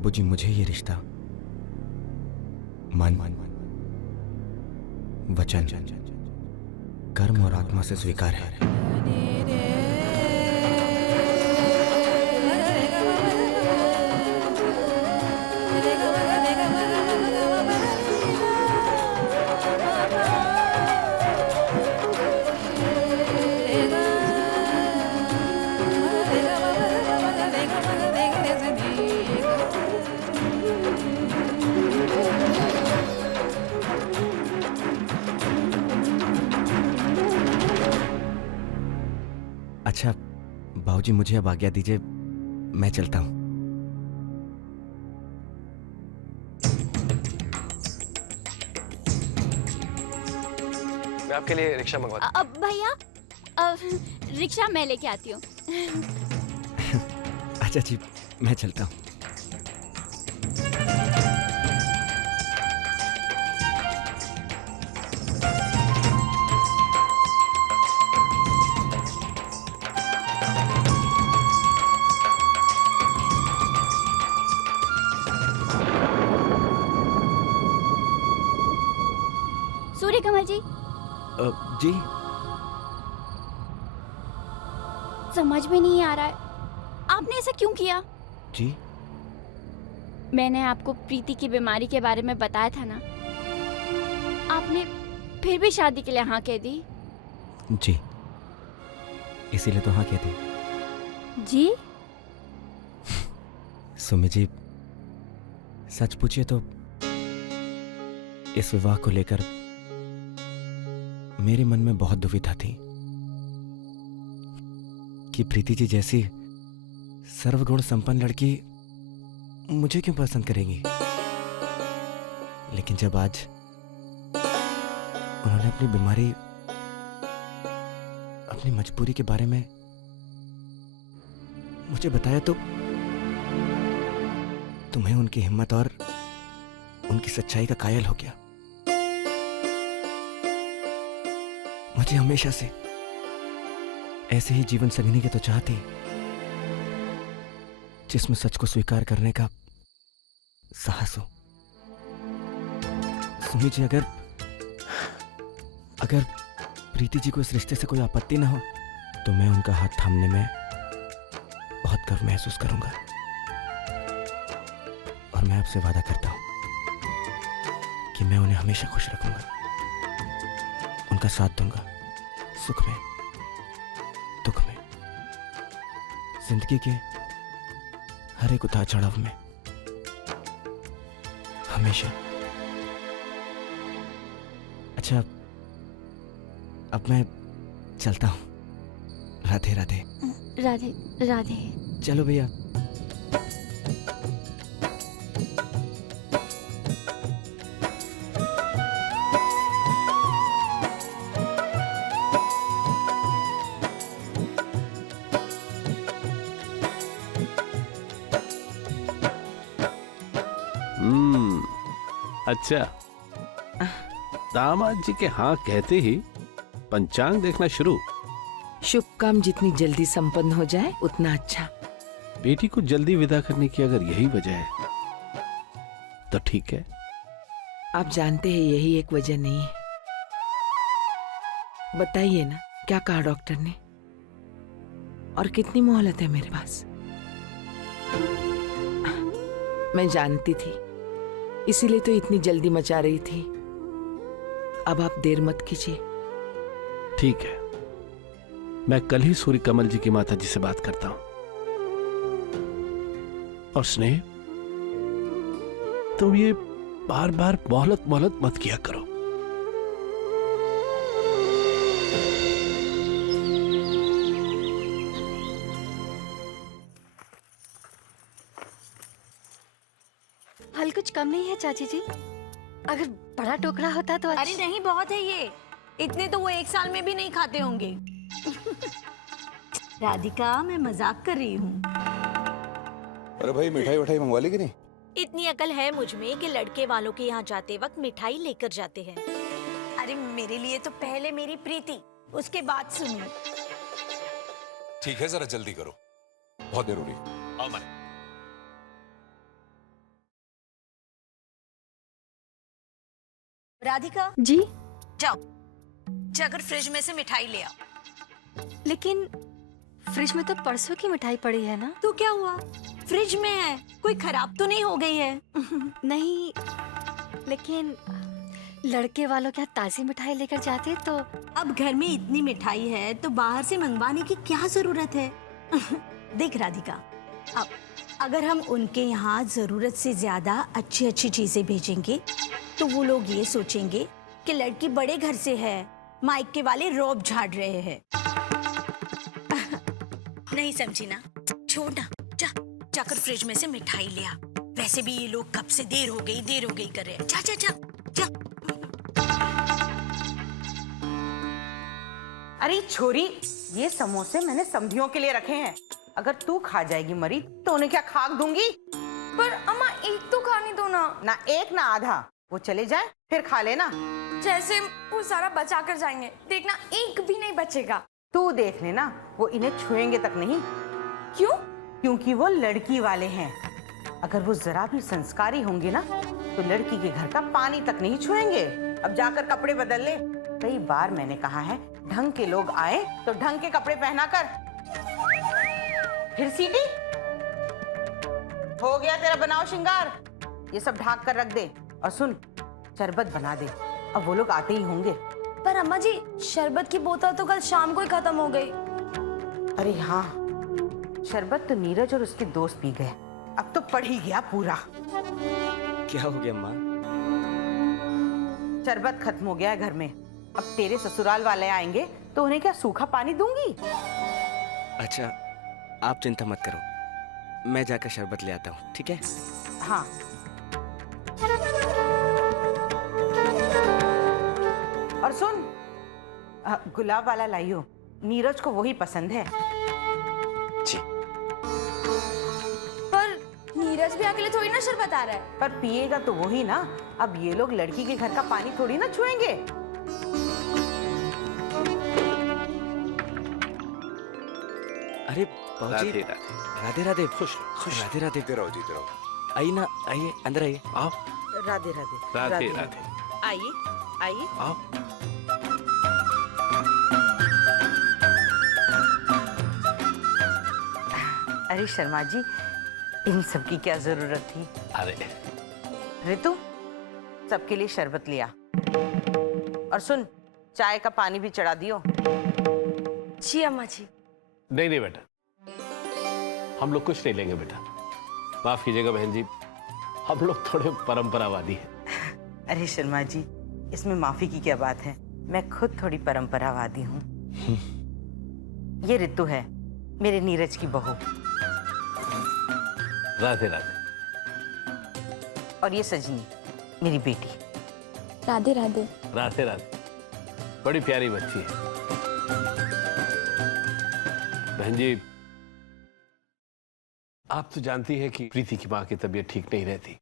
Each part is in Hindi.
बाबूजी मुझे ये रिश्ता मन, वचन, कर्म और आत्मा से स्वीकार है। अच्छा बाबूजी, मुझे अब आज्ञा दीजिए, मैं चलता हूँ। मैं आपके लिए रिक्शा मंगवाता हूँ। अब भैया, रिक्शा मैं लेके आती हूँ। अच्छा जी, मैं चलता हूँ। सूर्य कमल जी, जी समझ में नहीं आ रहा है आपने ऐसा क्यों किया। जी, मैंने आपको प्रीति की बीमारी के बारे में बताया था ना, आपने फिर भी शादी के लिए हाँ कह दी। जी, इसीलिए तो हाँ कहती। जी सुमी जी, सच पूछिए तो इस विवाह को लेकर मेरे मन में बहुत दुविधा थी कि प्रीति जी जैसी सर्वगुण संपन्न लड़की मुझे क्यों पसंद करेंगी। लेकिन जब आज उन्होंने अपनी बीमारी, अपनी मजबूरी के बारे में मुझे बताया तो तुम्हें उनकी हिम्मत और उनकी सच्चाई का कायल हो गया। मुझे हमेशा से ऐसे ही जीवन संगनी की तो चाहती जिसमें सच को स्वीकार करने का साहस हो। सुमी जी, अगर प्रीति जी को इस रिश्ते से कोई आपत्ति ना हो तो मैं उनका हाथ थामने में बहुत गर्व महसूस करूंगा। और मैं आपसे वादा करता हूं कि मैं उन्हें हमेशा खुश रखूंगा, उनका साथ दूंगा, सुख में, दुख में, जिंदगी के हर एक उतार चढ़ाव में, हमेशा। अच्छा, अब मैं चलता हूं। राधे राधे। राधे राधे। चलो भैया। अच्छा, दामाद जी के हाँ कहते ही पंचांग देखना शुरू। शुभ काम जितनी जल्दी संपन्न हो जाए उतना अच्छा। बेटी को जल्दी विदा करने की अगर यही वजह है तो ठीक है। आप जानते हैं यही एक वजह नहीं है। बताइए ना, क्या कहा डॉक्टर ने और कितनी मोहलत है मेरे पास। मैं जानती थी, इसीलिए तो इतनी जल्दी मचा रही थी। अब आप देर मत कीजिए। ठीक है, मैं कल ही सूर्य कमल जी की माता जी से बात करता हूं। और स्नेह, तुम ये बार बार मोहलत मत किया करो। हल कुछ कम नहीं है चाची जी? अगर बड़ा टोकरा होता तो अरे नहीं, बहुत है ये। इतने तो वो एक साल में भी नहीं खाते होंगे। राधिका, मैं मजाक कर रही हूँ। अरे भाई, मिठाई वठाई मंगवा ली कि नहीं? इतनी अकल है मुझ में कि लड़के वालों के यहाँ जाते वक्त मिठाई लेकर जाते हैं। अरे मेरे लिए तो पहले मेरी प्रीति, उसके बाद सुनिए। ठीक है, जरा जल्दी करो, बहुत देर हो रही है। राधिका जी, जाओ, जाकर फ्रिज में से मिठाई ले आओ। लेकिन फ्रिज में तो परसों की मिठाई पड़ी है ना? तो क्या हुआ, फ्रिज में है, कोई खराब तो नहीं हो गई है? नहीं, लेकिन लड़के वालों क्या ताजी मिठाई लेकर जाते तो। अब घर में इतनी मिठाई है तो बाहर से मंगवाने की क्या जरूरत है? देख राधिका, अब अगर हम उनके यहाँ जरूरत से ज्यादा अच्छी अच्छी चीजें भेजेंगे तो वो लोग ये सोचेंगे कि लड़की बड़े घर से है, मायके वाले रौब झाड़ रहे हैं। नहीं समझी ना? छोड़ ना, जाकर फ्रिज में से मिठाई ले आ। वैसे भी ये लोग कब से देर हो गई कर रहे हैं। जा जा जा जा। अरे छोरी, ये समोसे मैंने समधियों के लिए रखे हैं। अगर तू खा जाएगी मरी तो उन्हें क्या खाक दूंगी? पर अम्मा एक तो खाने दो ना। ना एक ना आधा, वो चले जाए फिर खा लेना। जैसे वो सारा बचा कर जाएंगे, देखना एक भी नहीं बचेगा। तू देख लेना, वो इन्हें छुएंगे तक नहीं। क्यों? क्योंकि वो लड़की वाले हैं। अगर वो जरा भी संस्कारी होंगे ना तो लड़की के घर का पानी तक नहीं छुएंगे। अब जाकर कपड़े बदल ले। कई बार मैंने कहा है, ढंग के लोग आए तो ढंग के कपड़े पहना कर। फिर सीटी हो गया तेरा बनाओ श्रृंगार, ये सब ढाक कर रख दे। और सुन, शरबत बना दे, अब वो लोग आते ही होंगे। पर अम्मा जी, शरबत की बोतल तो कल शाम को ही खत्म हो गई। अरे हाँ, शरबत तो नीरज और उसके दोस्त पी गए, अब तो पड़ ही गया पूरा। क्या हो गया माँ? शरबत खत्म हो गया है घर में। अब तेरे ससुराल वाले आएंगे तो उन्हें क्या सूखा पानी दूंगी? अच्छा, आप चिंता मत करो, मैं जाकर शरबत ले आता हूँ, ठीक है? हाँ। और सुन, गुलाब वाला लाइयो, नीरज को वही पसंद है। जी। पर नीरज भी अकेले थोड़ी ना शरबत आ रहा है। पर पिएगा तो वही ना। अब ये लोग लड़की के घर का पानी थोड़ी ना छुएंगे। अरे बाबूजी, राधे राधे। राधे राधे। खुश राधे राधे। जीते रहो जीते रहो। आइए ना, आइए अंदर आइए। आओ। राधे राधे। राधे राधे। आइए आइए। आओ। अरे शर्मा जी, इन सब की क्या जरूरत थी? अरे ऋतु, सबके लिए शरबत लिया। और सुन, चाय का पानी भी चढ़ा दियो। जी अम्मा जी। नहीं नहीं बेटा, हम लोग कुछ नहीं लेंगे बेटा। माफ कीजिएगा बहन जी, हम लोग थोड़े परंपरावादी हैं। अरे शर्मा जी, इसमें माफी की क्या बात है? मैं खुद थोड़ी परंपरावादी हूँ। ये ऋतु है, मेरे नीरज की बहू। राधे राधे। और ये सजनी, मेरी बेटी। राधे राधे। राधे राधे। बड़ी प्यारी बच्ची है। बहन जी, आप तो जानती हैं कि प्रीति की माँ की तबीयत ठीक नहीं रहती,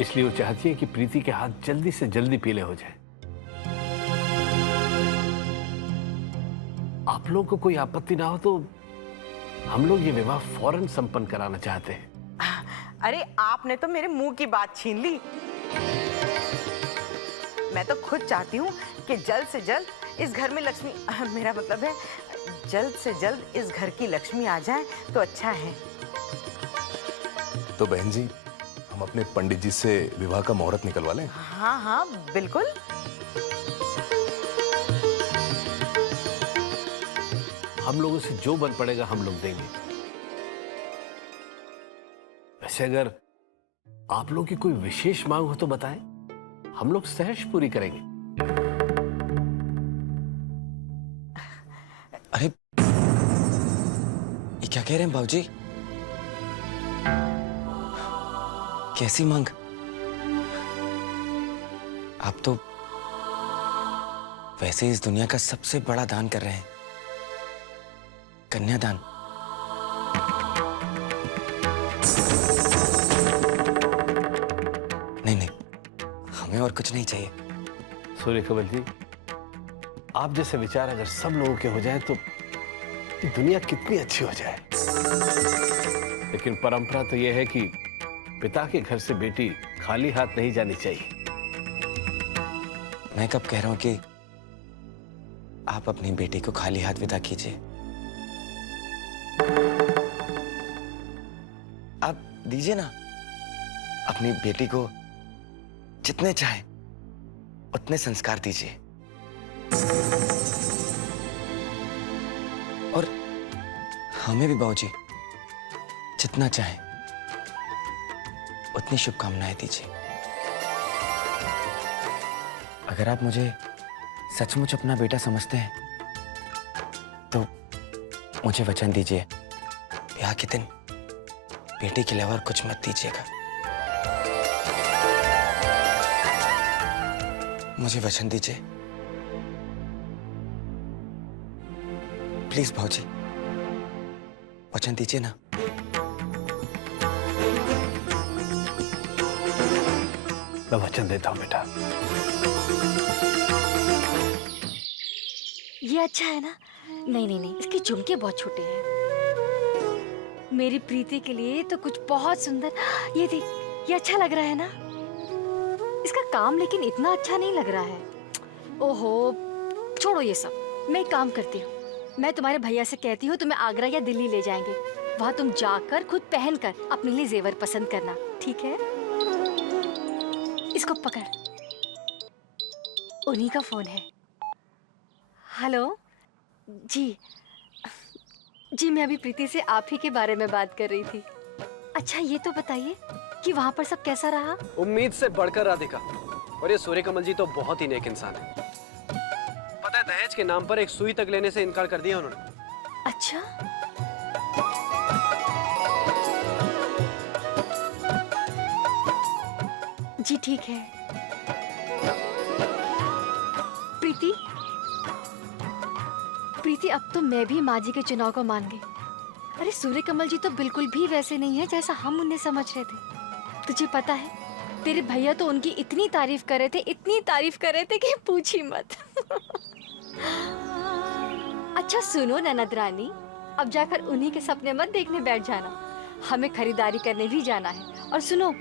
इसलिए वो चाहती है कि प्रीति के हाथ जल्दी से जल्दी पीले हो जाए। आप लोगों को कोई आपत्ति ना हो तो हम लोग ये विवाह फौरन संपन्न कराना चाहते हैं। अरे आपने तो मेरे मुंह की बात छीन ली। मैं तो खुद चाहती हूँ कि जल्द से जल्द इस घर में लक्ष्मी, मेरा मतलब है जल्द से जल्द इस घर की लक्ष्मी आ जाए तो अच्छा है। तो बहन जी, हम अपने पंडित जी से विवाह का मुहूर्त निकलवा लें? हाँ हाँ बिल्कुल। हम लोगों से जो बन पड़ेगा हम लोग देंगे। वैसे अगर आप लोग की कोई विशेष मांग हो तो बताएं, हम लोग सहर्ष पूरी करेंगे। अरे ये क्या कह रहे हैं बाबूजी? कैसी मांग? आप तो वैसे ही इस दुनिया का सबसे बड़ा दान कर रहे हैं, कन्यादान। नहीं नहीं, हमें और कुछ नहीं चाहिए। सूर्य कमल जी, आप जैसे विचार अगर सब लोगों के हो जाए तो ये दुनिया कितनी अच्छी हो जाए। लेकिन परंपरा तो यह है कि पिता के घर से बेटी खाली हाथ नहीं जानी चाहिए। मैं कब कह रहा हूं कि आप अपनी बेटी को खाली हाथ विदा कीजिए। आप दीजिए ना अपनी बेटी को जितने चाहे उतने संस्कार दीजिए, और हमें भी बाबूजी जितना चाहे उतनी शुभकामनाएं दीजिए। अगर आप मुझे सचमुच अपना बेटा समझते हैं तो मुझे वचन दीजिए, ब्याह के दिन बेटी के अलावा और कुछ मत दीजिएगा। मुझे वचन दीजिए प्लीज भाऊजी, वचन दीजिए ना। मैं वचन देता हूँ बेटा। ये अच्छा है ना? नहीं नहीं नहीं, इसके झुमके बहुत छोटे हैं। मेरी प्रीति के लिए तो कुछ बहुत सुंदर। ये देख, ये अच्छा लग रहा है ना? इसका काम लेकिन इतना अच्छा नहीं लग रहा है। ओहो, छोड़ो ये सब। मैं एक काम करती हूँ, मैं तुम्हारे भैया से कहती हूँ तुम्हें आगरा या दिल्ली ले जाएंगे। वहाँ तुम जाकर खुद पहनकर अपने लिए जेवर पसंद करना, ठीक है? इसको पकड़, उन्हीं का फोन है। हेलो जी, जी मैं अभी प्रीति से आप ही के बारे में बात कर रही थी। अच्छा ये तो बताइए कि वहाँ पर सब कैसा रहा? उम्मीद से बढ़कर राधिका, और ये सूर्य कमल जी तो बहुत ही नेक इंसान है। पता है दहेज के नाम पर एक सुई तक लेने से इनकार कर दिया उन्होंने। अच्छा, जी ठीक है। प्रीति, प्रीति अब तो मैं भी माँ जी के चुनाव को मान गई। अरे सूर्य कमल जी तो बिल्कुल भी वैसे नहीं है जैसा हम उन्हें समझ रहे थे। तुझे पता है, तेरे भैया तो उनकी इतनी तारीफ कर रहे थे, इतनी तारीफ कर रहे थे कि पूछी मत। अच्छा सुनो ननद रानी, अब जाकर उन्हीं के सपने मत देखने बैठ जाना। हमें खरीदारी करने भी जाना है। और सुनो,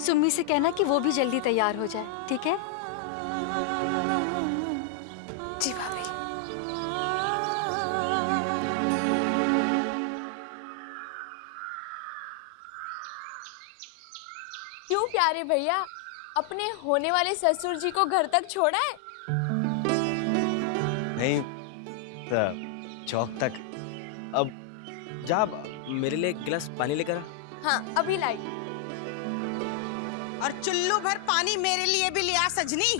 सुम्मी से कहना कि वो भी जल्दी तैयार हो जाए, ठीक है? जी भाभी। क्यों प्यारे भैया, अपने होने वाले ससुर जी को घर तक छोड़ा है? नहीं, चौक तक। अब जा मेरे लिए एक गिलास पानी लेकर आ। हाँ अभी लाई। और चुल्लू भर पानी मेरे लिए भी लिया सजनी।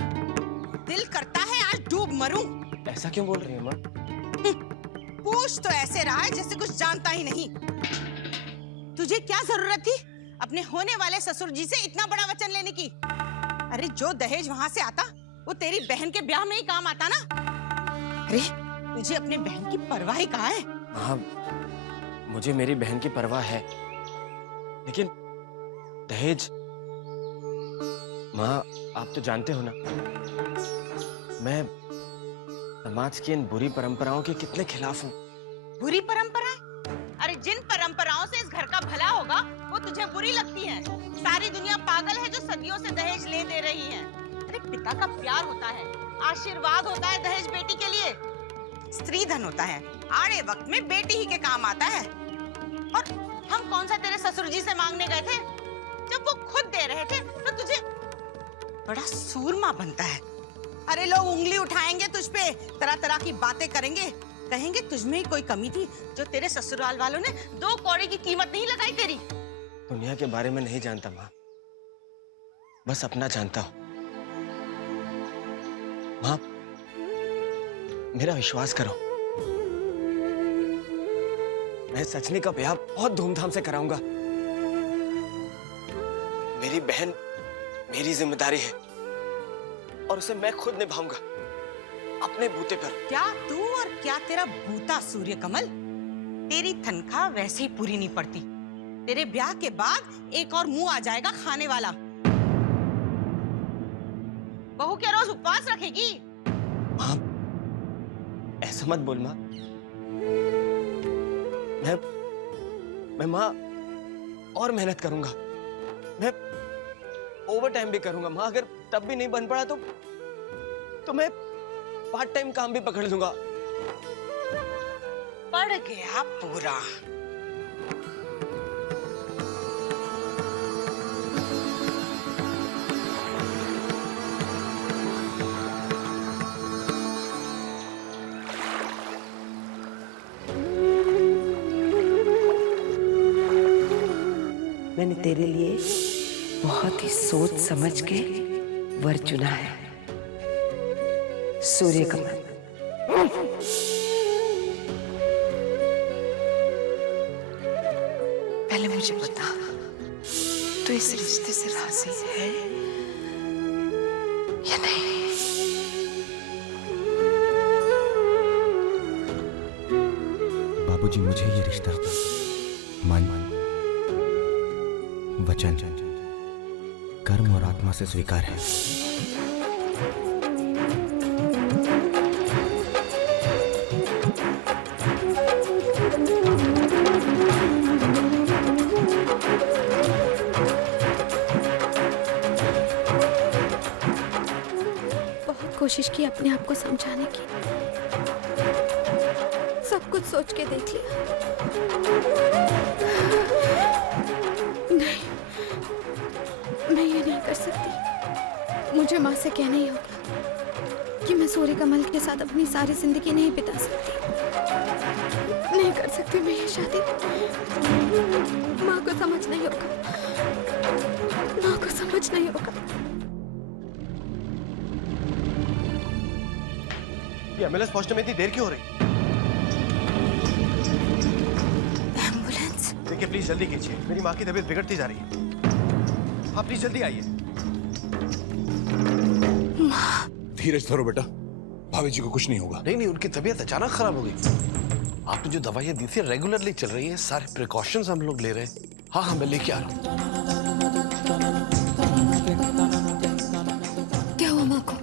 दिल करता है आज डूब मरूं। ऐसा क्यों बोल रही है माँ? पूछ तो ऐसे रहा है जैसे कुछ जानता ही नहीं। तुझे क्या जरूरत थी अपने होने वाले ससुर जी से इतना बड़ा वचन लेने की? अरे जो दहेज वहाँ से आता वो तेरी बहन के ब्याह में ही काम आता ना। अरे तुझे अपने बहन की परवाह ही कहाँ है? हाँ, मुझे मेरी बहन की परवाह है, लेकिन दहेज, माँ आप तो जानते हो ना, मैं समाज की इन बुरी परंपराओं के कितने खिलाफ हूँ। बुरी परंपराएं? अरे जिन परंपराओं से इस घर का भला होगा वो तुझे बुरी लगती हैं। सारी दुनिया पागल है जो सदियों से दहेज ले दे रही है। अरे पिता का प्यार होता है, आशीर्वाद होता है दहेज बेटी के लिए, स्त्री धन होता है, आड़े वक्त में बेटी ही के काम आता है। और हम कौन सा तेरे ससुर जी से मांगने गए थे? जब वो खुद दे रहे थे तो तुझे बड़ा सूरमा बनता है। अरे लोग उंगली उठाएंगे तुझ पे, तरह तरह की बातें करेंगे, कहेंगे तुझमें ही कोई कमी थी जो तेरे ससुराल वालों ने 2 कौड़ी की कीमत नहीं लगाई तेरी। दुनिया के बारे में नहीं जानता माँ, बस अपना जानता हूँ। माँ मेरा विश्वास करो, मैं सचनी का ब्याह बहुत धूमधाम से कराऊंगा। मेरी बहन मेरी जिम्मेदारी है और उसे मैं खुद निभाऊंगा अपने बूते पर। क्या तू और क्या तेरा बूता सूर्य कमल? तेरी तनख्वाह वैसे ही पूरी नहीं पड़ती। तेरे ब्याह के बाद एक और मुंह आ जाएगा खाने वाला। बहू क्या रोज उपवास रखेगी? माँ ऐसा मत बोल माँ। मैं माँ और मेहनत करूंगा, मैं ओवर टाइम भी करूंगा माँ। अगर तब भी नहीं बन पड़ा तो तो मैं पार्ट टाइम काम भी पकड़ लूंगा। पड़ गया पूरा। मैंने तेरे लिए बहुत ही सोच समझ के वर चुना है, सूर्यकमल। पहले मुझे बता, तू इस रिश्ते से राजी है या नहीं? बाबूजी, मुझे ये रिश्ता मन, वचन, कर्म और आत्मा से स्वीकार है। बहुत कोशिश की अपने आप को समझाने की, सब कुछ सोच के देख लिया। नहीं, मैं ये नहीं कर सकती। मुझे माँ से कहना ही होगा कि मैं सूर्यकमल के साथ अपनी सारी जिंदगी नहीं बिता सकती। नहीं कर सकती मैं ये शादी। माँ को समझना ही होगा, माँ को समझना ही होगा। ये एम्बुलेंस पहुंचने में इतनी देर क्यों हो रही? एम्बुलेंस? देखिए प्लीज जल्दी कीजिए, मेरी माँ की तबीयत बिगड़ती जा रही है। आप प्लीज जल्दी आइए। धीरज धरो बेटा, भाभी जी को कुछ नहीं होगा। नहीं नहीं, उनकी तबीयत अचानक खराब हो गई। आपने जो दवाइयाँ दी थी रेगुलरली चल रही है, सारे प्रिकॉशंस हम लोग ले रहे हैं। हाँ हाँ, मैं लेके आ रहा हूँ। क्या हुआ माँ को?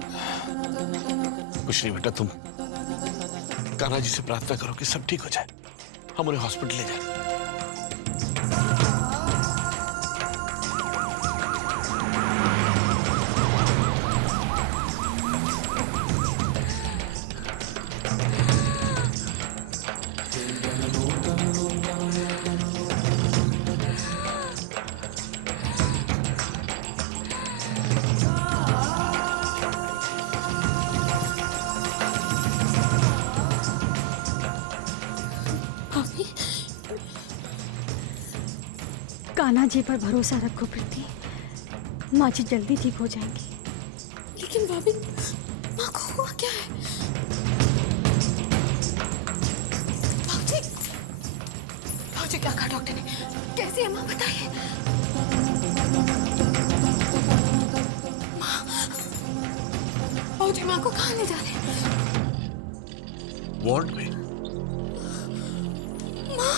कुछ नहीं बेटा, तुम कान्हा जी से प्रार्थना करो कि सब ठीक हो जाए, हम उन्हें हॉस्पिटल ले जाए। कान्हा जी पर भरोसा रखो प्रीति, माँ जी जल्दी ठीक हो जाएंगी। लेकिन भाभी, माँ को हुआ क्या है? भाजी, भाजी क्या कहा डॉक्टर ने? कैसी है माँ, बताइए। माँ, भाजी माँ को कहाँ ले जा रहे हैं? वार्ड में। माँ,